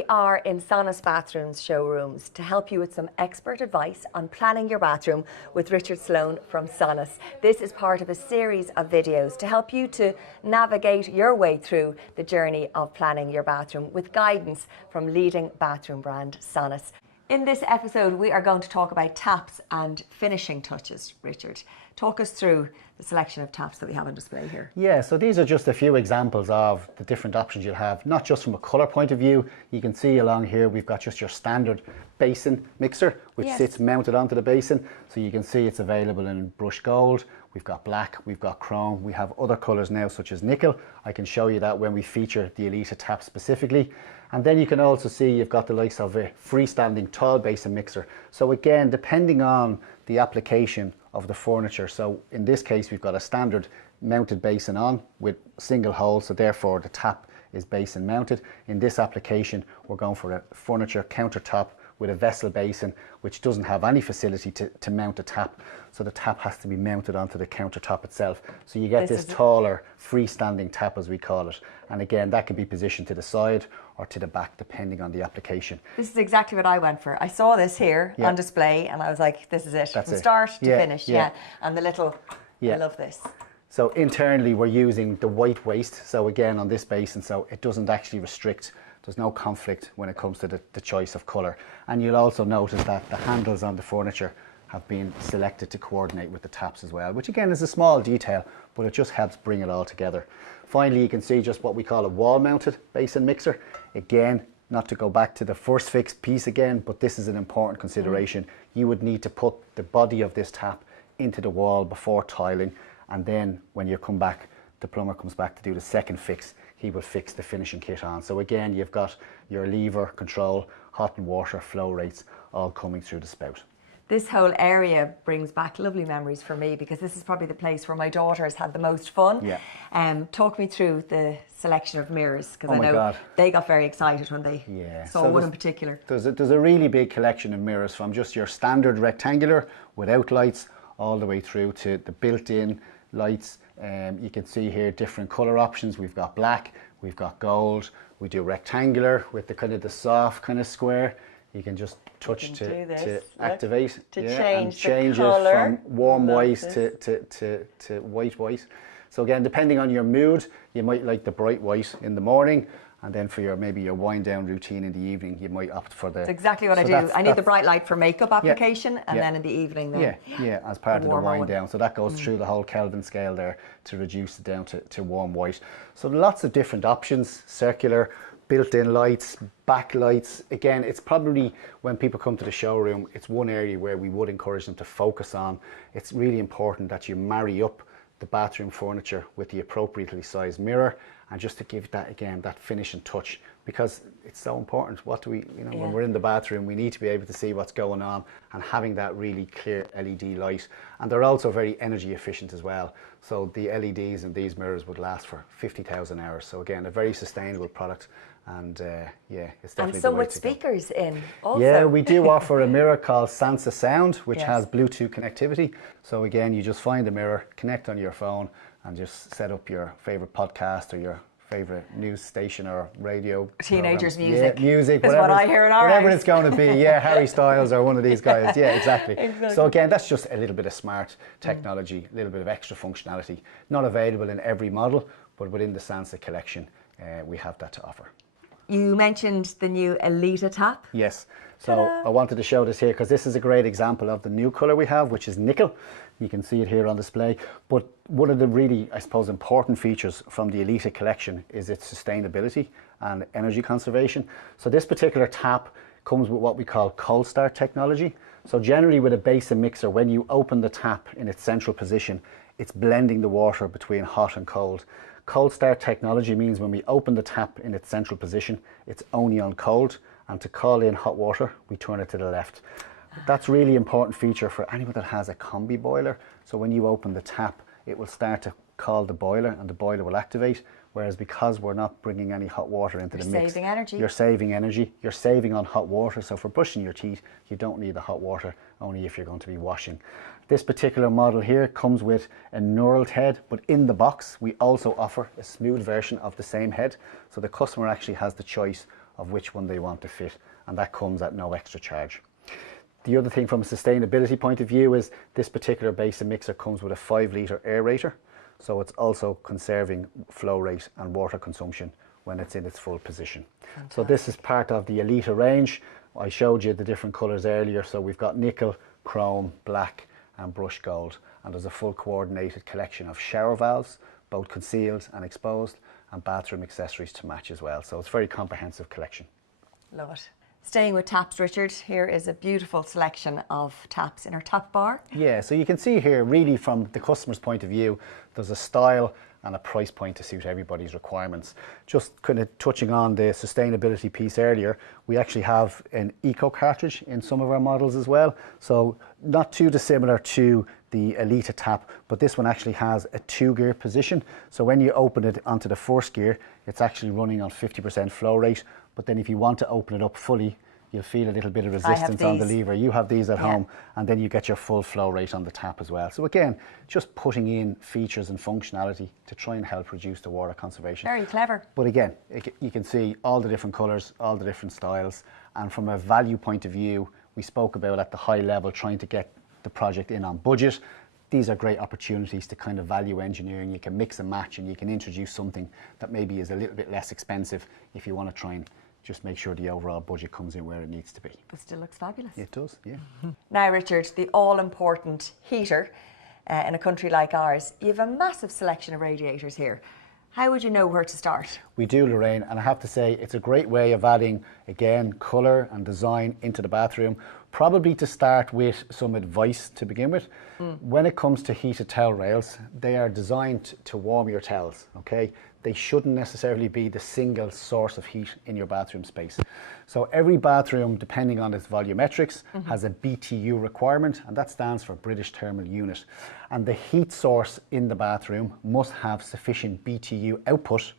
We are in SONAS Bathrooms Showrooms to help you with some expert advice on planning your bathroom with Richard Sloan from SONAS. This is part of a series of videos to help you to navigate your way through the journey of planning your bathroom with guidance from leading bathroom brand SONAS. In this episode, we are going to talk about taps and finishing touches. Richard, talk us through the selection of taps that we have on display here. Yeah, so these are just a few examples of the different options you'll have, not just from a colour point of view. You can see along here we've got just your standard basin mixer, which sits mounted onto the basin. So you can see it's available in brushed gold, we've got black, we've got chrome, we have other colours now such as nickel. I can show you that when we feature the Elite tap specifically. And then you can also see you've got the likes of a freestanding tall basin mixer. So again, depending on the application of the furniture. So in this case, we've got a standard mounted basin on with single hole, so therefore the tap is basin mounted. In this application, we're going for a furniture countertop with a vessel basin, which doesn't have any facility to mount a tap. So the tap has to be mounted onto the countertop itself. So you get this taller freestanding tap, as we call it. And again, that can be positioned to the side or to the back, depending on the application. This is exactly what I went for. I saw this here on display and I was like, this is it. From start to finish. And the little, I love this. So internally, we're using the white waste. So again, on this basin, so it doesn't actually restrict. There's no conflict when it comes to the choice of colour. And you'll also notice that the handles on the furniture have been selected to coordinate with the taps as well, which again is a small detail, but it just helps bring it all together. Finally, you can see just what we call a wall-mounted basin mixer. Again, not to go back to the first fix piece again, but this is an important consideration. You would need to put the body of this tap into the wall before tiling, and then when you come back, the plumber comes back to do the second fix, he will fix the finishing kit on. So again, you've got your lever control, hot and water flow rates all coming through the spout. This whole area brings back lovely memories for me, because this is probably the place where my daughter has had the most fun. Talk me through the selection of mirrors, because I know they got very excited when they saw one in particular. There's a really big collection of mirrors, from just your standard rectangular without lights all the way through to the built-in lights. You can see here different colour options. We've got black, we've got gold, we do rectangular with the kind of the soft kind of square. You can just touch to activate, and change it from warm white to white. So again, depending on your mood, you might like the bright white in the morning, and then for your maybe your wind down routine in the evening, you might opt for the... That's exactly what I do. I need the bright light for makeup application, and then in the evening then as part of the wind down. So that goes through the whole Kelvin scale there to reduce it down to warm white. So lots of different options, circular, built-in lights, backlights. Again, it's probably, when people come to the showroom, it's one area where we would encourage them to focus on. It's really important that you marry up the bathroom furniture with the appropriately sized mirror, and just to give that, again, that finishing touch, because it's so important. What do we, when we're in the bathroom, we need to be able to see what's going on, and having that really clear LED light. And they're also very energy efficient as well. So the LEDs in these mirrors would last for 50,000 hours. So again, a very sustainable product. And it's definitely and some with speakers in also. Yeah, we do offer a mirror called Sansa Sound, which has Bluetooth connectivity. So again, you just find the mirror, connect on your phone, and just set up your favorite podcast or your favorite news station or radio teenagers program. Music, whatever, what I hear in our whatever house. It's going to be. Harry Styles or one of these guys. Exactly. So again, that's just a little bit of smart technology, a little bit of extra functionality, not available in every model, but within the Sansa collection, we have that to offer. You mentioned the new Elite tap. Yes. So I wanted to show this here because this is a great example of the new colour we have, which is nickel. You can see it here on display. But one of the really, I suppose, important features from the Elite collection is its sustainability and energy conservation. So this particular tap comes with what we call cold start technology. So generally with a basin mixer, when you open the tap in its central position, it's blending the water between hot and cold. Cold start technology means when we open the tap in its central position, it's only on cold, and to call in hot water, we turn it to the left. That's a really important feature for anyone that has a combi boiler. So when you open the tap, it will start to call the boiler and the boiler will activate. Whereas because we're not bringing any hot water into the mix, saving energy. You're saving energy, you're saving on hot water. So for brushing your teeth, you don't need the hot water, only if you're going to be washing. This particular model here comes with a knurled head, but in the box, we also offer a smooth version of the same head. So the customer actually has the choice of which one they want to fit, and that comes at no extra charge. The other thing from a sustainability point of view is this particular basin mixer comes with a 5-litre aerator, so it's also conserving flow rate and water consumption when it's in its full position. Fantastic. So this is part of the Elita range. I showed you the different colours earlier, so we've got nickel, chrome, black and brushed gold, and there's a full coordinated collection of shower valves, both concealed and exposed, and bathroom accessories to match as well. So it's a very comprehensive collection. Love it. Staying with taps, Richard, here is a beautiful selection of taps in our tap bar. Yeah, so you can see here, really from the customer's point of view, there's a style and a price point to suit everybody's requirements. Just kind of touching on the sustainability piece earlier, we actually have an eco cartridge in some of our models as well. So not too dissimilar to the Elita tap, but this one actually has a 2-gear position. So when you open it onto the first gear, it's actually running on 50% flow rate. But then if you want to open it up fully, you'll feel a little bit of resistance on the lever. You have these at home, and then you get your full flow rate on the tap as well. So again, just putting in features and functionality to try and help reduce the water conservation. Very clever. But again, you can see all the different colours, all the different styles, and from a value point of view, we spoke about at the high level trying to get the project in on budget. These are great opportunities to kind of value engineering. You can mix and match, and you can introduce something that maybe is a little bit less expensive if you want to try and just make sure the overall budget comes in where it needs to be. But still looks fabulous. It does, yeah. Now, Richard, the all-important heater in a country like ours, you have a massive selection of radiators here. How would you know where to start? We do, Lorraine, and I have to say it's a great way of adding, again, colour and design into the bathroom. Probably to start with some advice to begin with. When it comes to heated towel rails, they are designed to warm your towels, okay? They shouldn't necessarily be the single source of heat in your bathroom space. So every bathroom, depending on its volumetrics, has a BTU requirement, and that stands for British Thermal Unit. And the heat source in the bathroom must have sufficient BTU output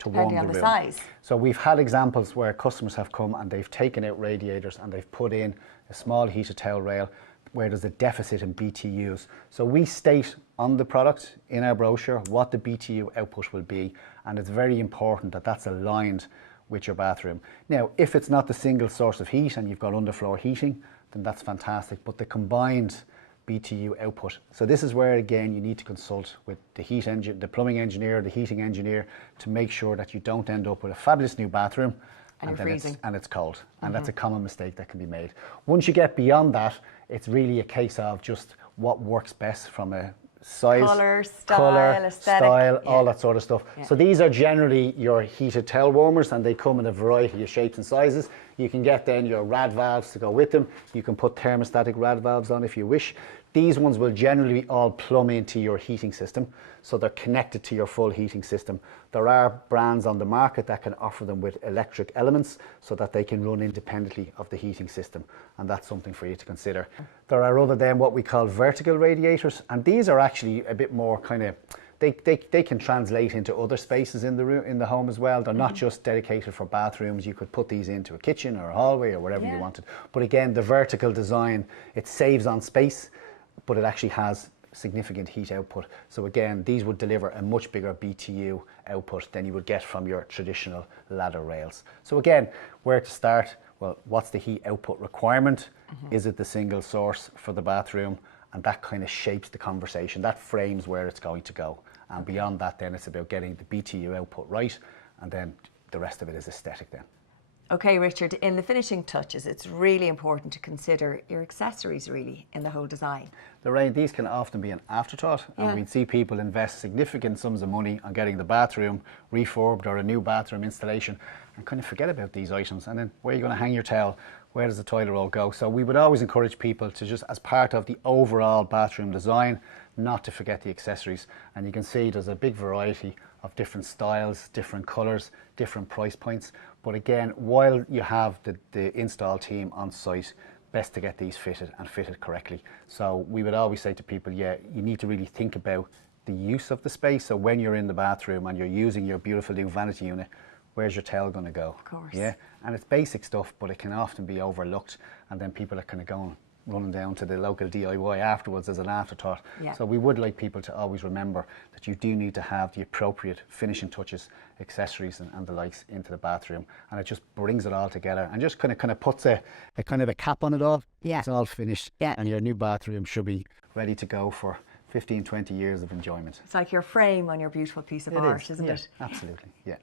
to warm the room. Size. So we've had examples where customers have come and they've taken out radiators and they've put in a small heated towel rail where there's a deficit in BTUs. So we state on the product in our brochure what the BTU output will be, and it's very important that that's aligned with your bathroom. Now, if it's not the single source of heat and you've got underfloor heating, then that's fantastic, but the combined BTU output. So this is where, again, you need to consult with the plumbing engineer, the heating engineer, to make sure that you don't end up with a fabulous new bathroom and it's cold. And that's a common mistake that can be made. Once you get beyond that, it's really a case of just what works best from a size, colour, aesthetic, all that sort of stuff. So these are generally your heated towel warmers, and they come in a variety of shapes and sizes. You can get then your rad valves to go with them. You can put thermostatic rad valves on if you wish. These ones will generally all plumb into your heating system, so they're connected to your full heating system. There are brands on the market that can offer them with electric elements so that they can run independently of the heating system, and that's something for you to consider. There are other than what we call vertical radiators, and these are actually a bit more kind of, they can translate into other spaces in the room, in the home as well. They're not just dedicated for bathrooms. You could put these into a kitchen or a hallway or wherever you wanted. But again, the vertical design, it saves on space, but it actually has significant heat output. So again, these would deliver a much bigger BTU output than you would get from your traditional ladder rails. So again, where to start? Well, what's the heat output requirement? Is it the single source for the bathroom? And that kind of shapes the conversation. That frames where it's going to go. And beyond that, then it's about getting the BTU output right, and then the rest of it is aesthetic then. Okay, Richard, in the finishing touches, it's really important to consider your accessories really in the whole design. Lorraine, these can often be an afterthought, and we'd see people invest significant sums of money on getting the bathroom refurbed or a new bathroom installation and kind of forget about these items. And then where are you going to hang your towel? Where does the toilet roll go? So we would always encourage people to just, as part of the overall bathroom design, not to forget the accessories. And you can see there's a big variety of different styles, different colours, different price points. But again, while you have the install team on site, best to get these fitted and fitted correctly. So we would always say to people, you need to really think about the use of the space. So when you're in the bathroom and you're using your beautiful new vanity unit, where's your towel going to go? Of course. Yeah, and it's basic stuff, but it can often be overlooked, and then people are kind of going, running down to the local DIY afterwards as an afterthought. Yeah. So we would like people to always remember that you do need to have the appropriate finishing touches, accessories and the likes into the bathroom, and it just brings it all together and just kind of puts a kind of a cap on it all. Yeah. It's all finished, yeah. and your new bathroom should be ready to go for 15, 20 years of enjoyment. It's like your frame on your beautiful piece of art, isn't it? Absolutely, yeah.